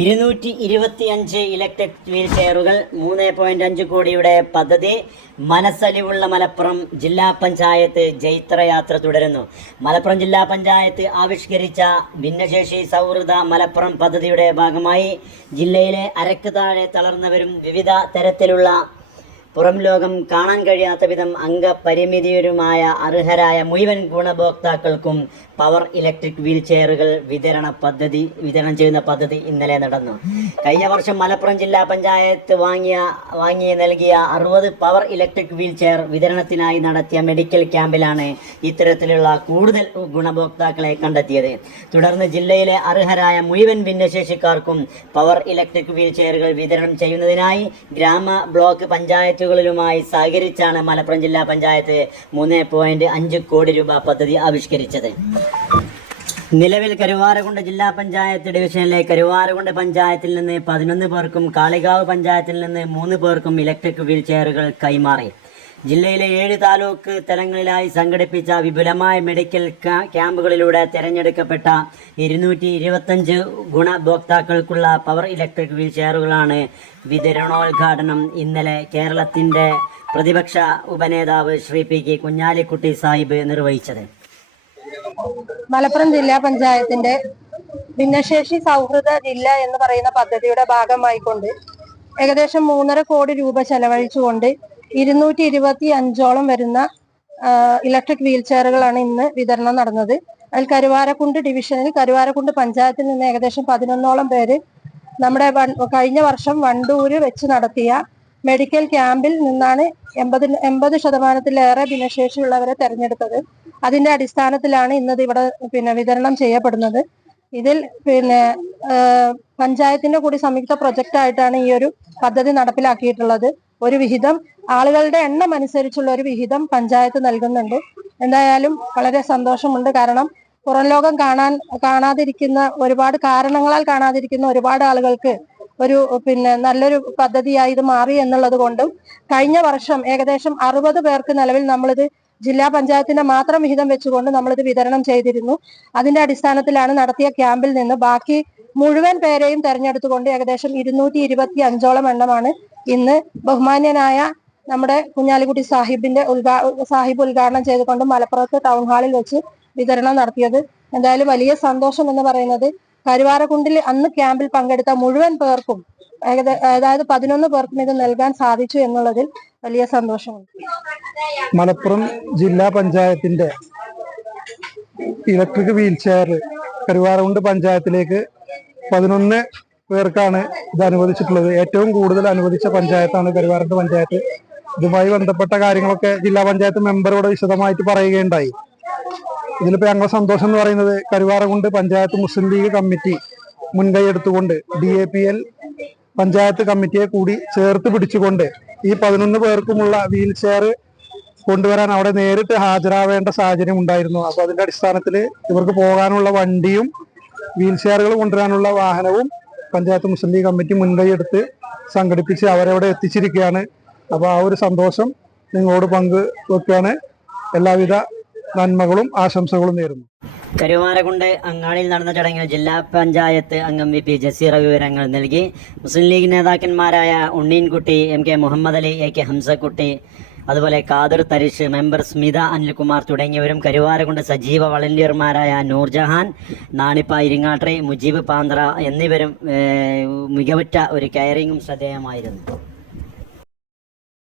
ഇരുന്നൂറ്റി ഇരുപത്തി അഞ്ച് ഇലക്ട്രിക് വീൽ ചെയറുകൾ മൂന്ന് പോയിന്റ് അഞ്ച് കോടിയുടെ പദ്ധതി മനസ്സലിവുള്ള മലപ്പുറം ജില്ലാ പഞ്ചായത്ത് ജൈത്രയാത്ര തുടരുന്നു. മലപ്പുറം ജില്ലാ പഞ്ചായത്ത് ആവിഷ്കരിച്ച ഭിന്നശേഷി സൗഹൃദ മലപ്പുറം പദ്ധതിയുടെ ഭാഗമായി ജില്ലയിലെ അരക്ക് താഴെ തളർന്നവരും വിവിധ തരത്തിലുള്ള പുറം ലോകം കാണാൻ കഴിയാത്ത വിധം അംഗപരിമിതിയുമായ അർഹരായ മുഴുവൻ ഗുണഭോക്താക്കൾക്കും പവർ ഇലക്ട്രിക് വീൽ ചെയറുകൾ വിതരണ പദ്ധതി വിതരണം ചെയ്യുന്ന പദ്ധതി ഇന്നലെ നടന്നു. കഴിഞ്ഞ വർഷം മലപ്പുറം ജില്ലാ പഞ്ചായത്ത് വാങ്ങിയ വാങ്ങി നൽകിയ അറുപത് പവർ ഇലക്ട്രിക് വീൽ ചെയർ വിതരണത്തിനായി നടത്തിയ മെഡിക്കൽ ക്യാമ്പിലാണ് ഇത്തരത്തിലുള്ള കൂടുതൽ ഗുണഭോക്താക്കളെ കണ്ടെത്തിയത്. തുടർന്ന് ജില്ലയിലെ അർഹരായ മുഴുവൻ ഭിന്നശേഷിക്കാർക്കും പവർ ഇലക്ട്രിക് വീൽ ചെയറുകൾ വിതരണം ചെയ്യുന്നതിനായി ഗ്രാമ ബ്ലോക്ക് പഞ്ചായത്തുകളിലുമായി സഹകരിച്ചാണ് മലപ്പുറം ജില്ലാ പഞ്ചായത്ത് മൂന്ന് പോയിന്റ് അഞ്ച് കോടി രൂപ പദ്ധതി ആവിഷ്കരിച്ചത്. നിലവിൽ കരുവാരകുണ്ട് ജില്ലാ പഞ്ചായത്ത് ഡിവിഷനിലെ കരുവാരകുണ്ട് പഞ്ചായത്തിൽ നിന്ന് പതിനൊന്ന് പേർക്കും കാളികാവ് പഞ്ചായത്തിൽ നിന്ന് മൂന്ന് പേർക്കും ഇലക്ട്രിക് വീൽ ചെയറുകൾ കൈമാറി. ജില്ലയിലെ ഏഴ് താലൂക്ക് തലങ്ങളിലായി സംഘടിപ്പിച്ച വിപുലമായ മെഡിക്കൽ ക്യാമ്പുകളിലൂടെ തിരഞ്ഞെടുക്കപ്പെട്ട ഇരുന്നൂറ്റി ഇരുപത്തഞ്ച് ഗുണഭോക്താക്കൾക്കുള്ള പവർ ഇലക്ട്രിക് വീൽ ചെയറുകളാണ് വിതരണോദ്ഘാടനം ഇന്നലെ കേരളത്തിന്റെ പ്രതിപക്ഷ ഉപനേതാവ് ശ്രീ പി കെ കുഞ്ഞാലിക്കുട്ടി സാഹിബ് നിർവഹിച്ചത്. മലപ്പുറം ജില്ലാ പഞ്ചായത്തിന്റെ ഭിന്നശേഷി സൗഹൃദ ജില്ല എന്ന് പറയുന്ന പദ്ധതിയുടെ ഭാഗമായിക്കൊണ്ട് ഏകദേശം മൂന്നര കോടി രൂപ ചെലവഴിച്ചുകൊണ്ട് ഇരുന്നൂറ്റി ഇരുപത്തി അഞ്ചോളം വരുന്ന ഇലക്ട്രിക് വീൽ ചെയറുകളാണ് ഇന്ന് വിതരണം നടന്നത്. അതിൽ കരുവാരക്കുണ്ട് ഡിവിഷനിൽ കരുവാരക്കുണ്ട് പഞ്ചായത്തിൽ നിന്ന് ഏകദേശം പതിനൊന്നോളം പേര് നമ്മുടെ കഴിഞ്ഞ വർഷം വണ്ടൂര് വെച്ച് നടത്തിയ മെഡിക്കൽ ക്യാമ്പിൽ നിന്നാണ് എൺപത് എൺപത് ശതമാനത്തിലേറെ ഭിന്നശേഷിയുള്ളവരെ തെരഞ്ഞെടുത്തത്. അതിന്റെ അടിസ്ഥാനത്തിലാണ് ഇന്നത് ഇവിടെ പിന്നെ വിതരണം ചെയ്യപ്പെടുന്നത്. ഇതിൽ പിന്നെ പഞ്ചായത്തിന്റെ കൂടി സംയുക്ത പ്രൊജക്റ്റ് ആയിട്ടാണ് ഈ ഒരു പദ്ധതി നടപ്പിലാക്കിയിട്ടുള്ളത്. ഒരു വിഹിതം ആളുകളുടെ എണ്ണം അനുസരിച്ചുള്ള ഒരു വിഹിതം പഞ്ചായത്ത് നൽകുന്നുണ്ട്. എന്തായാലും വളരെ സന്തോഷമുണ്ട്. കാരണം പുറം ലോകം കാണാൻ കാണാതിരിക്കുന്ന ഒരുപാട് കാരണങ്ങളാൽ കാണാതിരിക്കുന്ന ഒരുപാട് ആളുകൾക്ക് ഒരു പിന്നെ നല്ലൊരു പദ്ധതിയായി ഇത് മാറി എന്നുള്ളത് കൊണ്ടും കഴിഞ്ഞ വർഷം ഏകദേശം അറുപത് പേർക്ക് നിലവിൽ നമ്മളിത് ജില്ലാ പഞ്ചായത്തിന്റെ മാത്രം വിഹിതം വെച്ചുകൊണ്ട് നമ്മളിത് വിതരണം ചെയ്തിരുന്നു. അതിന്റെ അടിസ്ഥാനത്തിലാണ് നടത്തിയ ക്യാമ്പിൽ നിന്ന് ബാക്കി മുഴുവൻ പേരെയും തെരഞ്ഞെടുത്തുകൊണ്ട് ഏകദേശം ഇരുന്നൂറ്റി ഇരുപത്തി അഞ്ചോളം എണ്ണമാണ് ഇന്ന് ബഹുമാന്യനായ നമ്മുടെ കുഞ്ഞാലിക്കുട്ടി സാഹിബിന്റെ ഉദ്ഘാ സാഹിബ് ഉദ്ഘാടനം ചെയ്തുകൊണ്ട് മലപ്പുറത്ത് ടൗൺ ഹാളിൽ വെച്ച് വിതരണം നടത്തിയത്. എന്തായാലും വലിയ സന്തോഷം എന്ന് പറയുന്നത് കരുവാരക്കുണ്ടിൽ അന്ന് ക്യാമ്പിൽ പങ്കെടുത്ത മുഴുവൻ പേർക്കും അതായത് പതിനൊന്ന് പേർക്കും ഇത് നൽകാൻ സാധിച്ചു എന്നുള്ളതിൽ വലിയ സന്തോഷമുണ്ട് മലപ്പുറം ജില്ലാ പഞ്ചായത്തിന്റെ ഇലക്ട്രിക് വീൽ ചെയർ കരുവാരകുണ്ട് പഞ്ചായത്തിലേക്ക് പതിനൊന്ന് പേർക്കാണ് ഇത് അനുവദിച്ചിട്ടുള്ളത്. ഏറ്റവും കൂടുതൽ അനുവദിച്ച പഞ്ചായത്താണ് കരുവാരണ്ട് പഞ്ചായത്ത്. ഇതുമായി ബന്ധപ്പെട്ട കാര്യങ്ങളൊക്കെ ജില്ലാ പഞ്ചായത്ത് മെമ്പറോട് വിശദമായിട്ട് പറയുകയുണ്ടായി. ഇതിലിപ്പോ ഞങ്ങളുടെ സന്തോഷം എന്ന് പറയുന്നത് കരുവാരകുണ്ട് പഞ്ചായത്ത് മുസ്ലിം ലീഗ് കമ്മിറ്റി മുൻകൈ എടുത്തുകൊണ്ട് D A P L panchayat കമ്മിറ്റിയെ കൂടി ചേർത്ത് പിടിച്ചുകൊണ്ട് ഈ പതിനൊന്ന് പേർക്കുമുള്ള വീൽ ചെയർ കൊണ്ടുവരാൻ അവിടെ നേരിട്ട് ഹാജരാവേണ്ട സാഹചര്യം ഉണ്ടായിരുന്നു. അപ്പൊ അതിന്റെ അടിസ്ഥാനത്തിൽ ഇവർക്ക് പോകാനുള്ള വണ്ടിയും വീൽ ചെയറുകൾ കൊണ്ടുവരാനുള്ള വാഹനവും പഞ്ചായത്ത് മുസ്ലിം ലീഗ് കമ്മിറ്റി മുൻകൈ എടുത്ത് സംഘടിപ്പിച്ച് അവരവിടെ എത്തിച്ചിരിക്കുകയാണ്. അപ്പോൾ ആ ഒരു സന്തോഷം നിങ്ങളോട് പങ്ക് വെക്കുകയാണ് എല്ലാവിധ നന്മകളും ആശംസകളും നേരുന്നു. കരുവാരകുണ്ട് അങ്ങാടിയിൽ നടന്ന ചടങ്ങിൽ ജില്ലാ പഞ്ചായത്ത് അംഗം വി പി ജസീറ വിവരങ്ങൾ നൽകി. Muslim League നേതാക്കന്മാരായ Unneenkutty M K Muhammad Ali A K Hamsakutty അതുപോലെ കാദർ തരിഷ് മെമ്പർ സ്മിത അനിൽകുമാർ തുടങ്ങിയവരും കരുവാരകുണ്ട് സജീവ വളണ്ടിയർമാരായ നൂർജഹാൻ നാണിപ്പ ഇരിങ്ങാട്രി മുജീബ് പാന്ത്ര എന്നിവരും മികവുറ്റ ഒരു കെയറിങ്ങും ശ്രദ്ധേയമായിരുന്നു.